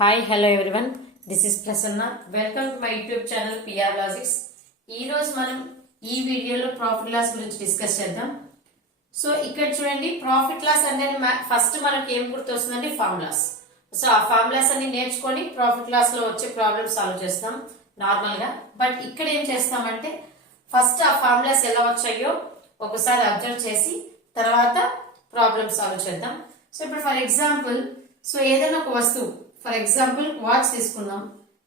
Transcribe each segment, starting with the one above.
Hi hello everyone, this is Prasanna. Welcome to my YouTube channel PR logics. ఈ రోజు మనం ఈ వీడియోలో ప్రాఫిట్ లాస్ గురించి డిస్కస్ చేద్దాం. సో ఇక్కడ చూడండి, ప్రాఫిట్ లాస్ అంటే ఫస్ట్ మనకి ఏం గుర్తొస్తుందంటే ఫార్ములాస్. సో ఆ ఫార్ములాస్ అన్ని నేర్చుకొని ప్రాఫిట్ లాస్ లో వచ్చే ప్రాబ్లమ్స్ సాల్వ్ చేస్తాం నార్మల్ గా. బట్ ఇక్కడ ఏం చేస్తామంటే ఫస్ట్ ఆ ఫార్ములాస్ ఎలా వచ్చాయో ఒకసారి అబ్జర్వ్ చేసి తర్వాత ప్రాబ్లమ్ సాల్వ్ చేద్దాం. సో ఇప్పుడు ఫర్ ఎగ్జాంపుల్, సో ఏదైనా ఒక వస్తువు, ఫర్ ఎగ్జాంపుల్ వాచ్ తీసుకుందాం.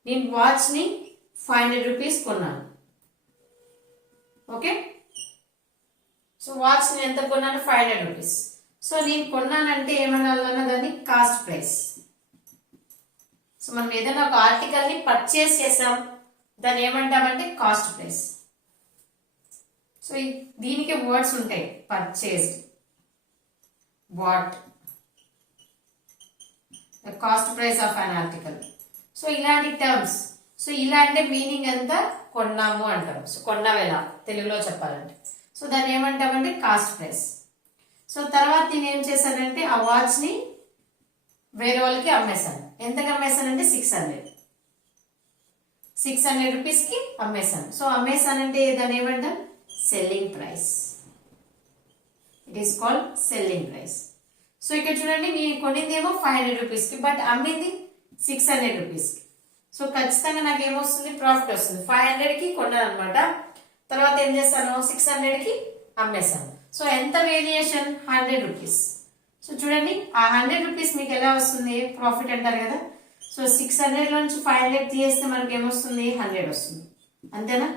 నేను వాచ్ ని 500 రూపీస్ కొన్నాను. ఓకే, సో వాచ్ ని ఎంత కొన్నాను? 500 రూపీస్. సో నేను కొన్నానంటే ఏమనాలన్నా దాన్ని కాస్ట్ ప్రైస్. సో మనం ఏదైనా ఒక ఆర్టికల్ ని పర్చేస్ చేసాం, దాన్ని ఏమంటామంటే కాస్ట్ ప్రైస్. సో దీనికి వర్డ్స్ ఉంటాయి, purchased, bought, the cost price of an article. So ఇలాంటి టర్మ్స్. సో ఇలా అంటే మీనింగ్ ఎంత? కొన్నాము అంటాం. సో కొన్నవేలా తెలుగులో చెప్పాలంటే, సో దాన్ని ఏమంటామంటే కాస్ట్ ప్రైస్. సో తర్వాత నేను ఏం చేశానంటే ఆ వాచ్ ని వేరే వాళ్ళకి అమ్మేశాను. ఎంతకి అమ్మేశానంటే 600 రూపీస్ కి అమ్మేశాను. సో అమ్మేశానంటే దాన్ని ఏమంటాం? Selling price. It is called selling price. So ఇక్కడ చూడండి, నేను కొనిందేమో 500 రూపీస్ కి, బట్ అమ్మింది 600 రూపీస్ కి. సో ఖచ్చితంగా నాకు ఏమొస్తుంది? ప్రాఫిట్ వస్తుంది. 500 కి కొన్నాను అనమాట. తర్వాత ఏం చేస్తాను? 600 కి అమ్మేశాను. సో ఎంత వేరియేషన్? 100 రూపీస్. సో చూడండి, ఆ 100 రూపీస్ మీకు ఎలా వస్తుంది? ప్రాఫిట్ అంటారు కదా. సో 600 నుంచి 500 తీసేస్తే మనకి ఏమొస్తుంది? 100 వస్తుంది. అంతేనా?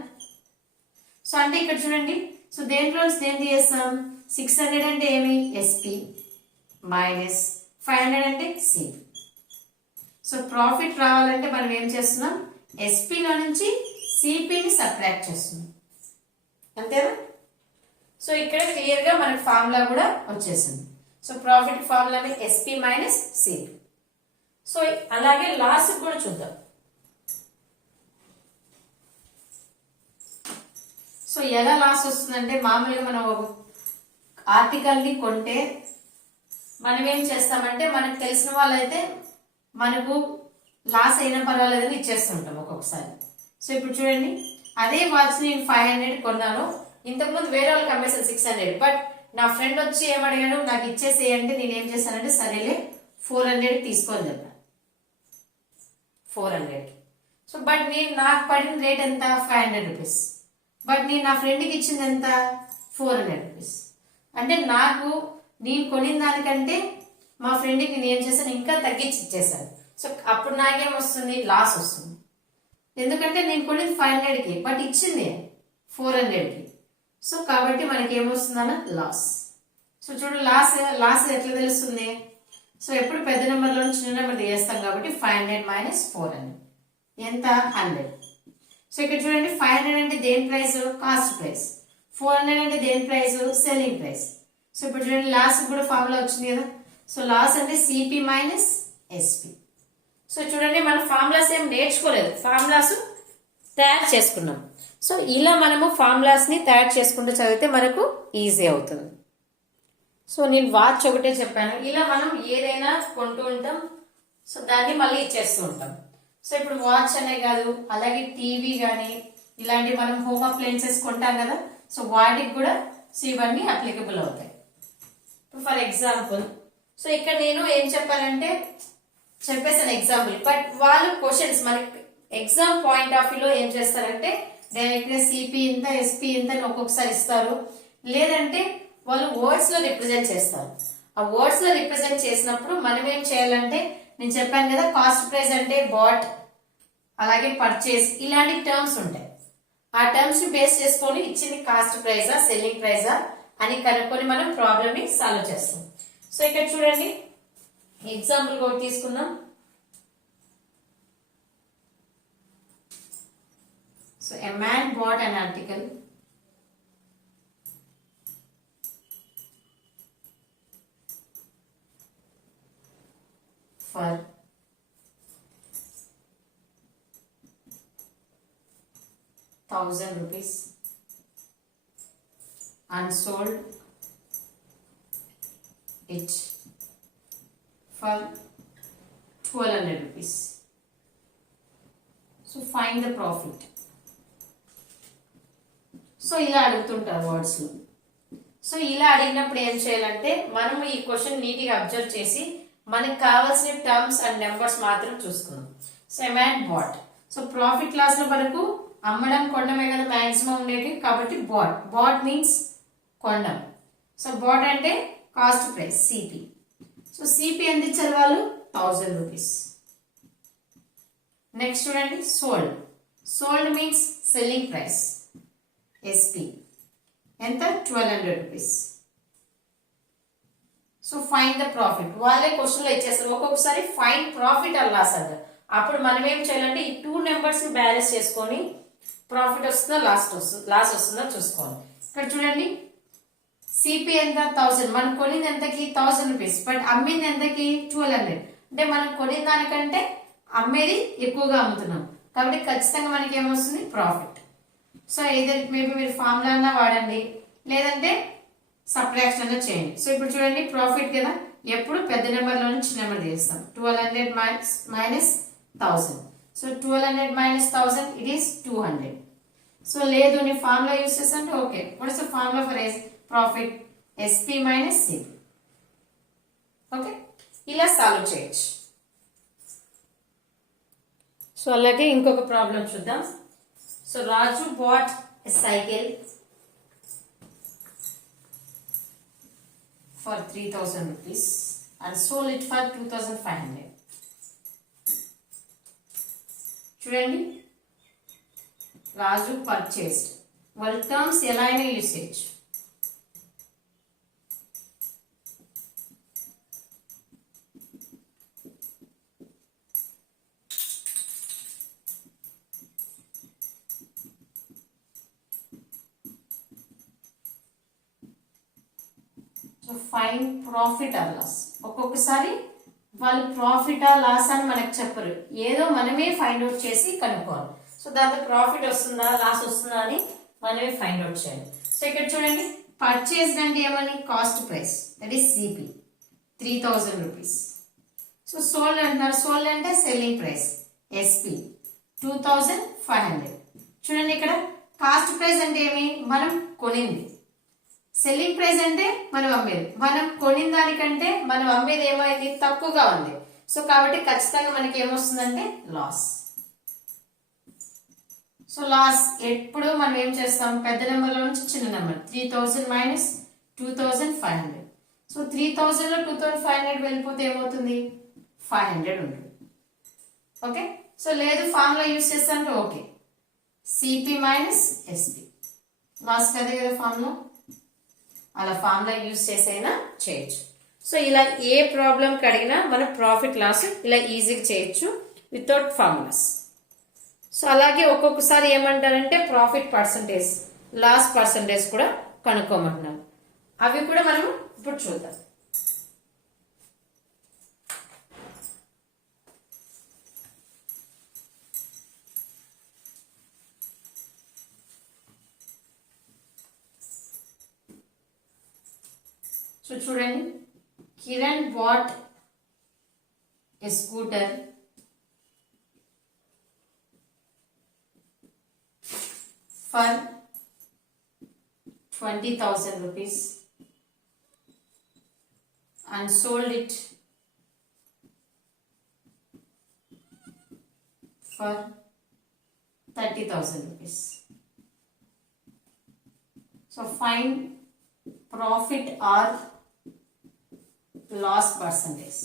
సో అంటే ఇక్కడ చూడండి, సో దేంట్లో దేని తీసేస్తాం? 600 అంటే ఏమి? ఎస్పీ మైనస్ 500 అంటే సిపి. సో ప్రాఫిట్ రావాలంటే మనం ఏం చేస్తున్నాం? ఎస్పీలో నుంచి సిపిని సబ్ట్రాక్ట్ చేస్తున్నాం. అంతేనా? సో ఇక్కడ క్లియర్ గా మనకి ఫార్ములా కూడా వచ్చేసింది. So profit formula SP minus CP. So అలాగే లాస్ కూడా చూద్దాం. సో ఎలా లాస్ వస్తుందంటే, మామూలుగా మనం ఆర్టికల్ ని కొంటే మనం ఏం చేస్తామంటే, మనకు తెలిసిన వాళ్ళైతే మనకు లాస్ అయినా పర్వాలేదని ఇచ్చేస్తుంటాం ఒక్కొక్కసారి. సో ఇప్పుడు చూడండి, అదే వాచ్ నేను 500 కొన్నాను, ఇంతకుముందు వేరే వాళ్ళకి అమ్మేసాను 600. బట్ నా ఫ్రెండ్ వచ్చి ఏమడిగాడు? నాకు ఇచ్చేసేయంటే నేను ఏం చేశానంటే సరేలే 400 తీసుకొని చెప్పాను. 400. సో బట్ నేను నాకు పడిన రేట్ ఎంత? 500 రూపీస్. బట్ నేను నా ఫ్రెండ్కి ఇచ్చింది ఎంత? 400 రూపీస్. అంటే నాకు నేను కొనిన దానికంటే మా ఫ్రెండ్కి నేను ఏం చేశాను? ఇంకా తగ్గించి ఇచ్చేసాను. సో అప్పుడు నాకేం వస్తుంది? లాస్ వస్తుంది. ఎందుకంటే నేను కొనింది 500 కి, బట్ ఇచ్చింది 400 కి. సో కాబట్టి మనకి ఏమొస్తుందన్న? లాస్. సో చూడు, లాస్ ఎట్లా తెలుస్తుంది? సో ఎప్పుడు పెద్ద నెంబర్లో చిన్న నెంబర్ తీస్తాం కాబట్టి 500 మైనస్ 400 ఎంత? 100. సో ఇక్కడ చూడండి, 500 అంటే దేని ప్రైస్? Cost price. 400 అంటే దేని ప్రైస్? Selling price. సో ఇప్పుడు చూడండి, లాస్ కూడా ఫార్ములా వచ్చింది కదా. సో లాస్ అంటే సిపి మైనస్ ఎస్పి. సో చూడండి, మన ఫార్ములాస్ ఏం నేర్చుకోలేదు, ఫార్ములాస్ తయారు చేసుకున్నాం. సో ఇలా మనము ఫార్ములాస్ ని తయారు చేసుకుంటూ చదివితే మనకు ఈజీ అవుతుంది. సో నేను వాచ్ ఒకటే చెప్పాను. ఇలా మనం ఏదైనా కొంటూ ఉంటాం, సో దాన్ని మళ్ళీ ఇచ్చేస్తూ ఉంటాం. సో ఇప్పుడు వాచ్ అనే కాదు, అలాగే టీవీ కానీ ఇలాంటి మనం హోమ్ అప్లయన్సెస్ కొంటాం కదా. సో వాటికి కూడా ఇవన్నీ అప్లికబుల్ అవుతాయి. ఫర్ ఎగ్జాంపుల్, సో ఇక్కడ నేను ఏం చెప్పానంటే చెప్పేసాను ఎగ్జాంపుల్, బట్ వాళ్ళు క్వశ్చన్స్ మనకి ఎగ్జామ్ పాయింట్ ఆఫ్ వ్యూలో ఏం చేస్తారంటే డైరెక్ట్ గా సిపి ఇంత, ఎస్పీ ఇంత అని ఒక్కొక్కసారి ఇస్తారు. లేదంటే వాళ్ళు వర్డ్స్ లో రిప్రజెంట్ చేస్తారు. ఆ వర్డ్స్ లో రిప్రజెంట్ చేసినప్పుడు మనం ఏం చేయాలంటే, నేను చెప్పాను కదా, కాస్ట్ ప్రైస్ అంటే బాట్, అలాగే పర్చేస్, ఇలాంటి టర్మ్స్ ఉంటాయి. ఆ టర్మ్స్ ని బేస్ చేసుకొని ఇచ్చింది కాస్ట్ ప్రైజా సెల్లింగ్ ప్రైజా అని కనుక్కొని మనం ప్రాబ్లమ్ ని సాల్వ్ చేస్తాం. సో ఇక్కడ చూడండి, ఎగ్జాంపుల్ కూడా తీసుకుందాం. So a man bought an article for 1000 rupees and sold it for 1200 rupees. So find the profit. So ఇలా అడుగుతుంటారు వర్డ్స్ లో. సో ఇలా అడిగినప్పుడు ఏం చేయాలంటే మనము ఈ క్వశ్చన్ నీట్గా అబ్జర్వ్ చేసి మనకు కావాల్సిన టర్మ్స్ అండ్ నెంబర్స్ మాత్రం చూసుకుందాం. So Aman bought. So profit loss లో మనకు అమ్మడం కొనడమే కదా మాక్సిమం ఉండేది, కాబట్టి బాట్. బాట్ మీన్స్ కొనడం. సో బాట్ అంటే cost price CP. So CP ఎంత ఇచ్చారు వాళ్ళు? 1000 రూపీస్. నెక్స్ట్ చూడండి sold. Sold means selling price SP ఎంత? 1200 rupees. So find the profit. వాళ్ళే క్వశ్చన్ లో ఇచ్చేస్తారు. ఒక్కొక్కసారి ఫైండ్ ప్రాఫిట్ ఆర్ లాస్ అంటారు. అప్పుడు మనం ఏం చేయాలంటే ఈ 2 నెంబర్స్ ని బ్యాలెన్స్ చేసుకొని ప్రాఫిట్ వస్తుందా లాస్ వస్తుందా చూసుకోవాలి. ఇక్కడ చూడండి సిపి ఎంత? 1000. మనం కొనింది ఎంతకి? 1000 రూపీస్. బట్ అమ్మింది ఎంతకి? 1200. అంటే మనం కొనిన దానికంటే అమ్మేది ఎక్కువగా అమ్ముతున్నాం కాబట్టి ఖచ్చితంగా మనకి ఏమొస్తుంది? ప్రాఫిట్. సో ఏదైతే మేబీ మీరు ఫార్ములా అన్నా వాడండి, లేదంటే సబ్ట్రాక్షన్ అన్నా చేయండి. సో ఇప్పుడు చూడండి ప్రాఫిట్ కదా, ఎప్పుడు పెద్ద నెంబర్లో నుంచి చిన్న నెంబర్ తీస్తాం. 1200 minus 1000. So 1200 minus 1000 it is 200. So లేదు నీ ఫార్ములా యూస్ చేస్తుంటే okay. What is the formula for profit? SP minus CP. Okay, ఇలా సాల్వ్ చేయొచ్చు. సో అలాగే ఇంకొక ప్రాబ్లం చూద్దాం. So Raju bat a cycle for 3000 rupees and sold it for 2500. చూడండి రాజు purchased. వాళ్ళ టర్మ్స్ ఎలా అయినా యూస్ చేయొచ్చు. So find profit or loss. ఒక్కొక్కసారి వాళ్ళు ప్రాఫిట్ ఆ లాస్ అని మనకు చెప్పరు, ఏదో మనమే ఫైండ్ అవుట్ చేసి కనుక్కోవాలి. సో దాంతో ప్రాఫిట్ వస్తుందా లాస్ వస్తుందా అని మనమే ఫైండ్ అవుట్ చేయాలి. సో ఇక్కడ చూడండి పర్చేస్డ్ అంటే ఏమని? Cost price that is CP 3000 rupees. So sold అంటున్నారు. సోల్డ్ అంటే సెల్లింగ్ ప్రైస్ ఎస్పి 2500. చూడండి ఇక్కడ కాస్ట్ ప్రైస్ అంటే ఏమి? మనం కొనింది. సెల్లింగ్ ప్రైస్ అంటే మనం అమ్మేది. మనం కొనిన దానికంటే మనం అమ్మేది ఏమైంది? తక్కువగా ఉంది. సో కాబట్టి ఖచ్చితంగా మనకి ఏమొస్తుందంటే లాస్. సో లాస్ ఎప్పుడు మనం ఏం చేస్తాం? పెద్ద నెంబర్లో నుంచి చిన్న నెంబర్. 3000 మైనస్ 2500. సో 3000 లో 2500 వెళ్ళిపోతే ఏమవుతుంది? 500 ఉంటుంది. ఓకే, సో లేదు ఫార్ములా యూస్ చేస్తానంటే okay. CP minus SP loss కదా కదా ఫార్ములా. అలా ఫార్ములా యూజ్ చేసైనా చేయొచ్చు. సో ఇలా ఏ ప్రాబ్లంకి అడిగినా మనం ప్రాఫిట్ లాస్ ఇలా ఈజీగా చేయొచ్చు వితౌట్ ఫార్ములాస్. సో అలాగే ఒక్కొక్కసారి ఏమంటారంటే ప్రాఫిట్ పర్సంటేజ్ లాస్ పర్సంటేజ్ కూడా కనుక్కోమంటున్నారు. అవి కూడా మనం ఇప్పుడు చూద్దాం. సో చూడండి Kiran bought a scooter for 20,000 rupees and sold it for 30,000 rupees. So find profit or loss percentage.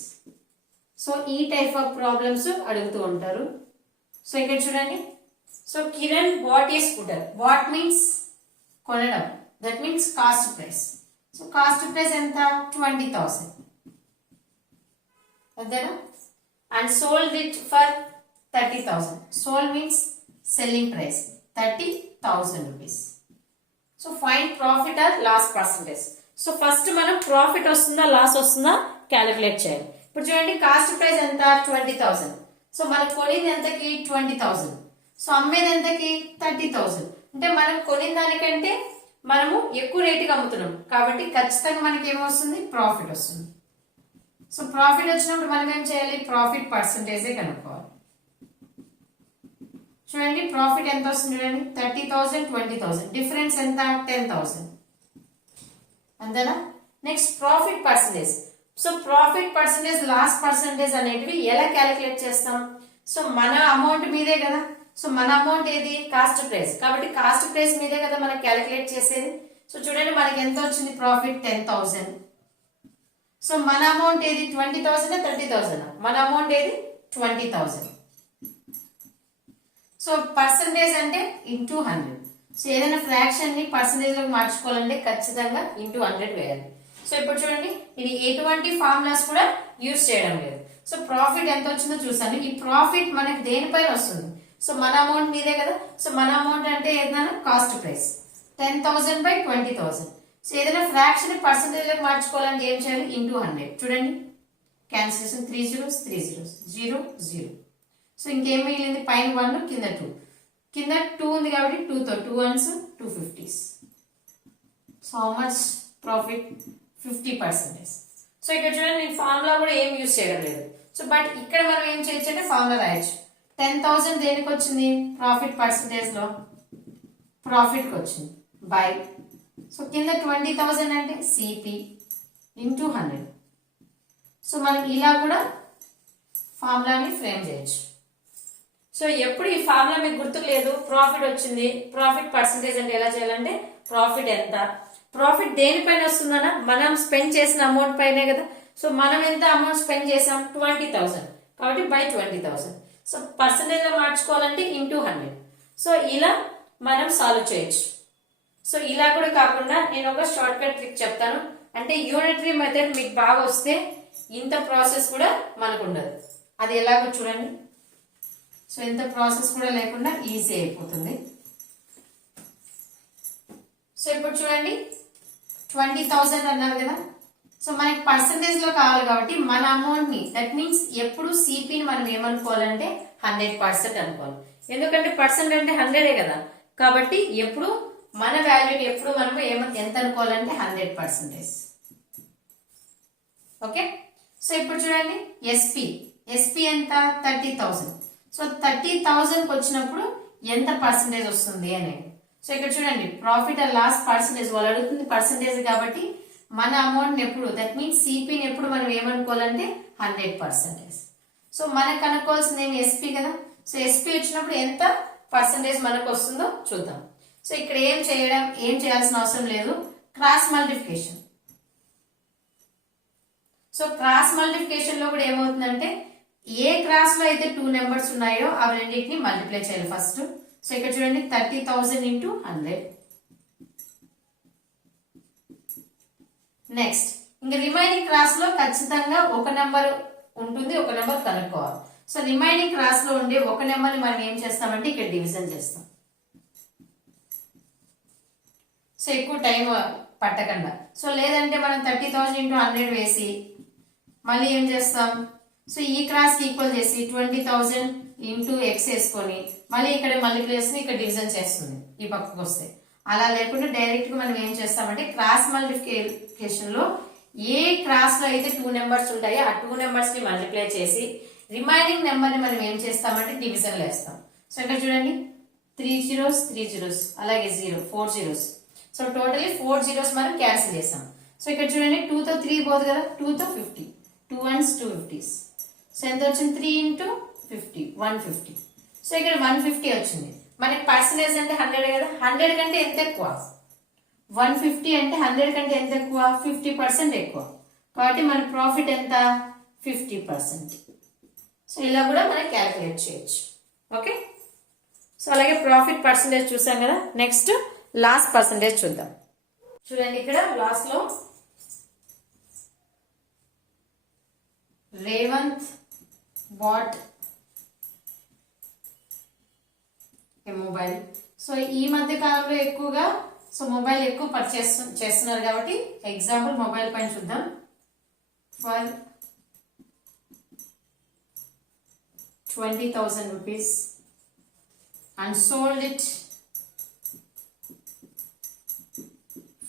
So ఈ టైప్ ఆఫ్ ప్రాబ్లమ్స్ అడుగుతూ ఉంటారు. సో ఇక్కడ చూడండి. So Kiran bought a scooter. Bought means కొనడం, that means cost price. So cost price ఎంత? 20,000 అంతేనా. And sold it for 30,000. Sold means selling price 30,000 rupees. So find profit or loss percentage. So first మనం profit వస్తుందా loss వస్తుందా calculate చేయాలి. ఇప్పుడు చూడండి cost price ఎంత? 20,000. సో మనకు కొనింది ఎంతకి? 20,000. సో అమ్మేది ఎంతకి? 30,000. అంటే మనం కొనిన దానికంటే మనము ఎక్కువ రేటుకి అమ్ముతున్నాం కాబట్టి ఖచ్చితంగా మనకి ఏమొస్తుంది? ప్రాఫిట్ వస్తుంది. సో ప్రాఫిట్ వచ్చినప్పుడు మనం ఏం చేయాలి, ప్రాఫిట్ పర్సంటేజే కనుక్కోవాలి. చూడండి ప్రాఫిట్ ఎంత వస్తుంది చూడండి, 30,000 20,000, డిఫరెన్స్ ఎంత 10,000 అంతేనా. Next profit percentage. So profit percentage loss percentage అనేటివి ఎలా క్యాలిక్యులేట్ చేస్తాం, సో మన అమౌంట్ మీదే కదా. సో మన అమౌంట్ ఏది, కాస్ట్ ప్రైస్, కాబట్టి కాస్ట్ ప్రైస్ మీదే కదా మనం క్యాలిక్యులేట్ చేసేది. సో చూడండి మనకి ఎంత వచ్చింది ప్రాఫిట్ 10,000. సో మన అమౌంట్ ఏది 20,000 30,000, మన అమౌంట్ ఏది 20,000. సో పర్సంటేజ్ అంటే ఇంటూ 100. సో ఏదైనా ఫ్రాక్షన్ ని పర్సంటేజ్ లోకి మార్చుకోవాలంటే ఖచ్చితంగా ఇంటూ 100 వేయాలి. సో ఇప్పుడు చూడండి ఇది ఎటువంటి ఫార్ములాస్ కూడా యూజ్ చేయడం లేదు. సో ప్రాఫిట్ ఎంత వచ్చిందో చూసాను. ఈ ప్రాఫిట్ మనకి దేనిపైన వస్తుంది, సో మన అమౌంట్ మీదే కదా. సో మన అమౌంట్ అంటే ఏదైనా కాస్ట్ ప్రైస్ 10,000 బై 20,000. సో ఏదైనా ఫ్రాక్షన్ పర్సంటేజ్ లోకి మార్చుకోవాలంటే ఏం చేయాలి, ఇంటూ 100. చూడండి క్యాన్సిలేషన్ 3 zeros 3 zeros 0 0. సో ఇంకేం మిగిలింది, పైన 1 కింద 2, కింద 2 ఉంది కాబట్టి 2 తో 2 ones 250s. So how much profit 50%. So ఇక్కడ చూడండి నేను ఫార్ములా కూడా ఏం యూజ్ చేయడం లేదు. సో బట్ ఇక్కడ మనం ఏం చేయొచ్చు అంటే ఫార్ములా రాయొచ్చు. 10,000 దేనికి వచ్చింది, ప్రాఫిట్ పర్సంటేజ్ లో ప్రాఫిట్ కి వచ్చింది బై, సో కింద 20,000 అంటే సిపి ఇంటూ 100. సో మనం ఇలా కూడా ఫార్ములాని ఫ్రేమ్ చేయొచ్చు. సో ఎప్పుడు ఈ ఫార్ములా మీకు గుర్తుకు లేదు, ప్రాఫిట్ వచ్చింది, ప్రాఫిట్ పర్సంటేజ్ అంటే ఎలా చేయాలంటే ప్రాఫిట్ ఎంత, ప్రాఫిట్ దేనిపైన వస్తుందన్నా మనం స్పెండ్ చేసిన అమౌంట్ పైనే కదా. సో మనం ఎంత అమౌంట్ స్పెండ్ చేసాం 20,000, కాబట్టి బై 20,000. సో పర్సంటేజ్ లో మార్చుకోవాలంటే ఇంటూ 100. సో ఇలా మనం సాల్వ్ చేయొచ్చు. సో ఇలా కూడా కాకుండా నేను ఒక షార్ట్ కట్ ట్రిక్ చెప్తాను, అంటే యూనిటరీ మెథడ్ మీకు బాగా వస్తే ఇంత ప్రాసెస్ కూడా మనకు ఉండదు. అది ఎలాగో చూడండి. సో ఇంత ప్రాసెస్ కూడా లేకుండా ఈజీ అయిపోతుంది. సో ఇప్పుడు చూడండి 20,000 అన్నారు కదా. సో మనకి పర్సంటేజ్ లో కావాలి కాబట్టి మన అమౌంట్ ని, దట్ మీన్స్ ఎప్పుడు సిపిని మనం ఏమనుకోవాలంటే 100% అనుకోవాలి. ఎందుకంటే పర్సెంట్ అంటే 100 కదా, కాబట్టి ఎప్పుడు మన వాల్యూని ఎప్పుడు మనం ఎంత అనుకోవాలంటే 100%. ఓకే. సో ఇప్పుడు చూడండి ఎస్పి ఎంత 30,000. సో 30,000 వచ్చినప్పుడు ఎంత పర్సంటేజ్ వస్తుంది అనేది. సో ఇక్కడ చూడండి ప్రాఫిట్ అండ్ లాస్ పర్సంటేజ్, వాళ్ళు అడుగుతుంది పర్సంటేజ్ కాబట్టి మన అమౌంట్ ఎప్పుడు, దట్ మీన్స్ సిపిని ఎప్పుడు మనం ఏమనుకోవాలంటే 100%. సో మనకు అనుకోవాల్సింది ఏమి ఎస్పి కదా. సో ఎస్పి వచ్చినప్పుడు ఎంత పర్సంటేజ్ మనకు వస్తుందో చూద్దాం. సో ఇక్కడ ఏం చేయాల్సిన అవసరం లేదు, cross multiplication. So cross multiplication లో కూడా ఏమవుతుందంటే ఏ క్రాస్ లో అయితే 2 నెంబర్స్ ఉన్నాయో అవి రెండింటిని మల్టిప్లై చేయాలి ఫస్ట్. సో ఇక్కడ చూడండి 30,000 ఇంటూ 100. నెక్స్ట్ ఇంకా రిమైనింగ్ క్రాస్ లో ఖచ్చితంగా ఒక నెంబర్ ఉంటుంది, ఒక నెంబర్ కనుక్కోవాలి. సో రిమైనింగ్ క్రాస్ లో ఉండే ఒక నెంబర్ ని మనం ఏం చేస్తామంటే ఇక్కడ డివిజన్ చేస్తాం. సో ఎక్కువ టైం పట్టకుండా. సో లేదంటే మనం 30,000 ఇంటూ 100 వేసి మళ్ళీ ఏం చేస్తాం, సో ఈ క్రాస్ కి ఈక్వల్ చేసి 20,000 ఇంటూ ఎక్స్ వేసుకొని మళ్ళీ ఇక్కడ మల్టిప్లికేషన్ ఇక్కడ డివిజన్ చేస్తుంది ఈ పక్కకు వస్తే. అలా లేకుండా డైరెక్ట్ గా మనం ఏం చేస్తామంటే క్రాస్ మల్టిప్లికేషన్ లో ఏ క్రాస్ లో అయితే 2 నెంబర్స్ ఉంటాయో ఆ 2 నెంబర్స్ ని మల్టిప్లై చేసి రిమైనింగ్ నెంబర్ ని మనం ఏం చేస్తామంటే డివిజన్ లో వేస్తాం. సో ఇక్కడ చూడండి 3 zeros 3 zeros అలాగే 0 4 zeros. సో టోటలీ 4 zeros మనం క్యాన్సిల్ చేస్తాం. సో ఇక్కడ చూడండి 2 తో 3 పోదు కదా, 2 తో 50, 2 ones 250s. సో ఎంత వచ్చింది 3 ఇంటూ 50 150. సో ఇక్కడ 150 వచ్చింది. మనకి పర్సంటేజ్ అంటే 100 కదా, 100 కంటే ఎంత ఎక్కువ 150 అంటే 100 కంటే ఎంత ఎక్కువ 50% ఎక్కువ, కాబట్టి మన ప్రాఫిట్ ఎంత 50%. సో ఇలా కూడా మనం క్యాలిక్యులేట్ చేయొచ్చు. ఓకే. సో అలాగే ప్రాఫిట్ పర్సంటేజ్ చూసాం కదా. నెక్స్ట్ లాస్ పర్సంటేజ్ చూద్దాం. చూడండి ఇక్కడ లాస్ లో Revanth bought a mobile. So ఈ మధ్య కాలంలో ఎక్కువగా సో మొబైల్ ఎక్కువ పర్చేస్ చేస్తున్నారు కాబట్టి ఎగ్జాంపుల్ మొబైల్ పైన చూద్దాం. For 20,000 rupees and sold it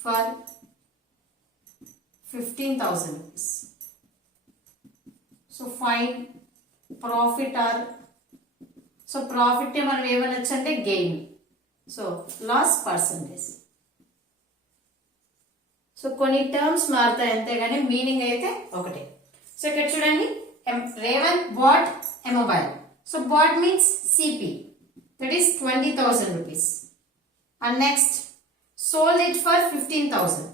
for 15,000 rupees. So find profit or, so profit మనం ఏమనొచ్చు అంటే gain, so loss percentage. So కొన్ని టర్మ్స్ మారుతాయి అంతేగాని మీనింగ్ అయితే ఒకటే. సో ఇక్కడ చూడండి, Revanth bought a mobile. So bought means CP, that is 20,000 rupees. And next sold it for 15,000.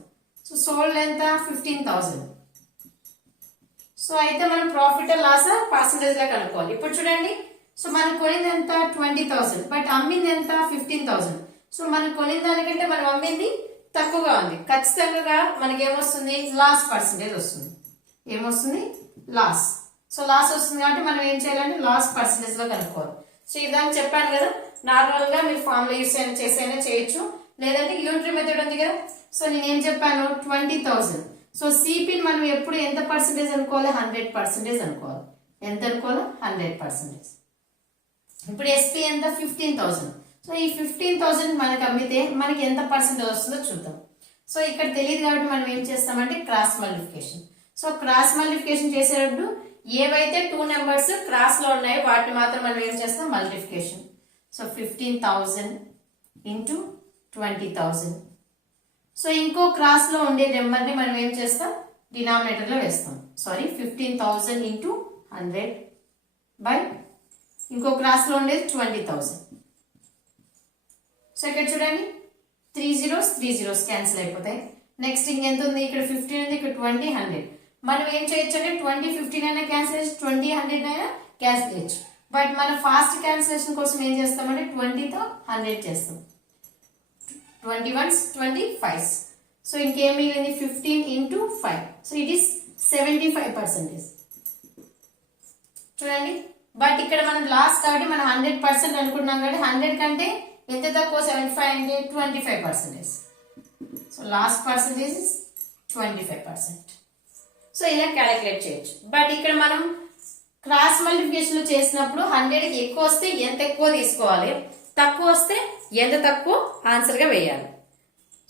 So sold ఎంత 15,000. సో అయితే మనం ప్రాఫిట్ లాస్ పర్సంటేజ్ లా కనుక్కోవాలి. ఇప్పుడు చూడండి, సో మనం కొనింది ఎంత 20,000, బట్ అమ్మింది ఎంత 15,000. సో మనం కొనిన దానికంటే మనం అమ్మింది తక్కువగా ఉంది, ఖచ్చితంగా మనకి ఏమొస్తుంది లాస్ పర్సంటేజ్ వస్తుంది. ఏమొస్తుంది లాస్. సో లాస్ వస్తుంది కాబట్టి మనం ఏం చేయాలంటే లాస్ పర్సంటేజ్ లో కనుక్కోవాలి. సో ఇదాన్ని చెప్పాను కదా, నార్మల్ గా మీరు ఫార్ములా యూస్ చేసైనా చేయొచ్చు, లేదంటే యూనిటరీ మెథడ్ ఉంది కదా. సో నేనేం చెప్పాను 20,000. సో సిపిని మనం ఎప్పుడు ఎంత పర్సంటేజ్ అనుకోవాలి 100% అనుకోవాలి. ఎంత అనుకోవాలి 100%. ఇప్పుడు ఎస్పీ ఎంత 15,000. సో ఈ 15,000 మనకి అమ్మితే మనకి ఎంత పర్సెంటేజ్ వస్తుందో చూద్దాం. సో ఇక్కడ తెలియదు కాబట్టి మనం ఏం చేస్తామంటే cross multiplication. So cross multiplication చేసేటప్పుడు ఏవైతే 2 నెంబర్స్ క్రాస్ లో ఉన్నాయో వాటిని మాత్రం మనం ఏం చేస్తాం మల్టిప్లికేషన్. So 15,000 into 20,000. సో ఇంకో క్రాస్ లో ఉండే నెంబర్ని మనం ఏం చేస్తాం డినామినేటర్ లో వేస్తాం. సారీ 15,000 ఇంటూ 100 బై ఇంకో క్రాస్ లో ఉండేది 20,000. సో ఇక్కడ చూడండి 3 zeros క్యాన్సిల్ అయిపోతాయి. నెక్స్ట్ ఇంకెంత ఉంది, ఇక్కడ 15 ఉంది, ఇక్కడ 20, 100. మనం ఏం చేయొచ్చు అంటే 20, 15 అయినా క్యాన్సిల్ చేయొచ్చు, 20, 100 అయినా క్యాన్సిల్ చేయొచ్చు. బట్ మన ఫాస్ట్ క్యాన్సిలేషన్ కోసం ఏం చేస్తామంటే 20తో 100 చేస్తాం. 21s 25. సో ఇంకేం మిగిలింది 15 ఇంటూ 5. So it is 75%. చూడండి, బట్ ఇక్కడ మనం లాస్ట్ కాబట్టి మనం 100% అనుకుంటున్నాం కాబట్టి 100 కంటే ఎంత తక్కువ 75 అంటే 25%. So last percentage is 25%. So ఇలా క్యాలిక్యులేట్ చేయొచ్చు. బట్ ఇక్కడ మనం క్రాస్ మల్టిప్లికేషన్ చేసినప్పుడు 100కి ఎక్కువ వస్తే ఎంత ఎక్కువ తీసుకోవాలి, తక్కువ వస్తే ఎంత తక్కువ ఆన్సర్ గా వేయాలి.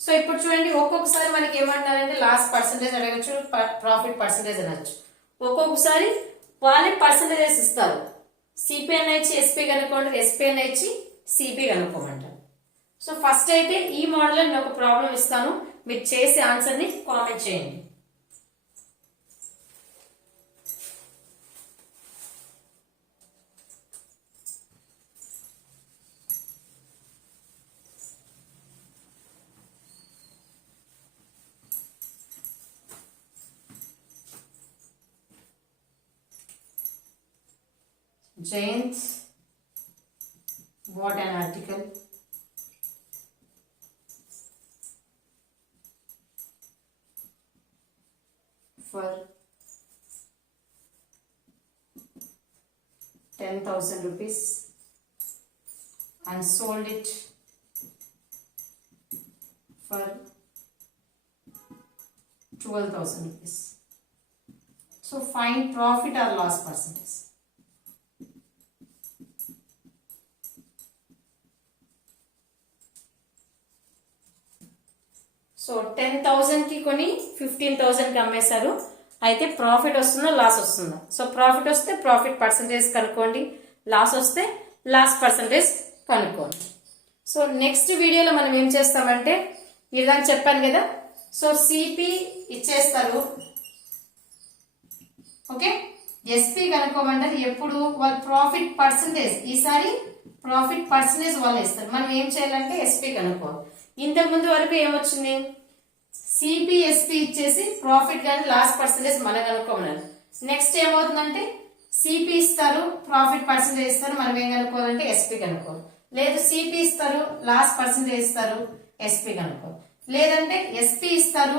సో ఇప్పుడు చూడండి, ఒక్కొక్కసారి మనకి ఏమంటారంటే లాస్ట్ పర్సెంటేజ్ అడగచ్చు, ప్రాఫిట్ పర్సెంటేజ్ అనొచ్చు. ఒక్కొక్కసారి వాళ్ళే పర్సెంటేజెస్ ఇస్తారు. సిపి అని ఇచ్చి ఎస్పీ కనుక్కోండి, ఎస్పీ అని ఇచ్చి సిపి కనుక్కోమంటారు. సో ఫస్ట్ అయితే ఈ మోడల్ నేను ఒక ప్రాబ్లం ఇస్తాను, మీరు చేసి ఆన్సర్ ని కామెంట్ చేయండి. Jayanth bought an article for 10,000 rupees and sold it for 12,000 rupees. So find profit or loss percentage. So 10,000 కి కొని 15,000 కి అమ్మేశారు. అయితే ప్రాఫిట్ వస్తుందా లాస్ వస్తుందా? సో ప్రాఫిట్ వస్తే ప్రాఫిట్ పర్సంటేజ్ కనుక్కోండి, లాస్ వస్తే లాస్ పర్సంటేజ్ కనుక్కోండి. సో నెక్స్ట్ వీడియోలో మనం ఏం చేస్తామంటే ఇదాక చెప్పాను కదా, సో సిపి ఇచ్చేస్తారు, ఓకే, ఎస్పీ కనుక్కోమంటారు. ఎప్పుడు వాళ్ళ ప్రాఫిట్ పర్సంటేజ్, ఈసారి ప్రాఫిట్ పర్సంటేజ్ వాళ్ళు ఇస్తారు. మనం ఏం చేయాలంటే ఎస్పీ కనుక్కోవాలి. ఇంతకు ముందు వరకు ఏమొచ్చింది సిపి ఎస్పీ ఇచ్చేసి ప్రాఫిట్ కానీ లాస్ పర్సంటేజ్ మనం కనుక్కోమన్నారు. నెక్స్ట్ ఏమవుతుందంటే సిపి ఇస్తారు, ప్రాఫిట్ పర్సంటేజ్ ఇస్తారు, మనం ఏం కనుక్కోవాలంటే ఎస్పీ కనుక్కోవాలి. లేదు సిపి ఇస్తారు, లాస్ పర్సంటేజ్ ఇస్తారు, ఎస్పీ కనుక్కోవాలి. లేదంటే ఎస్పీ ఇస్తారు,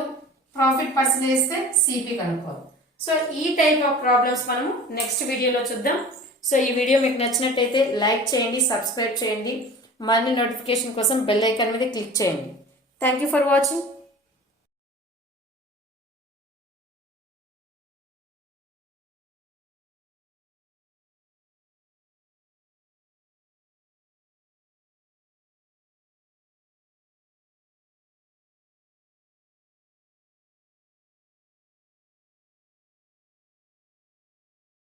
ప్రాఫిట్ పర్సంటేజ్ ఇస్తే సిపి కనుక్కోవాలి. సో ఈ టైప్ ఆఫ్ ప్రాబ్లమ్స్ మనము నెక్స్ట్ వీడియోలో చూద్దాం. సో ఈ వీడియో మీకు నచ్చినట్టయితే లైక్ చేయండి, సబ్స్క్రైబ్ చేయండి, మరిన్ని నోటిఫికేషన్ కోసం బెల్ ఐకాన్ మీద క్లిక్ చేయండి. Thank you for watching.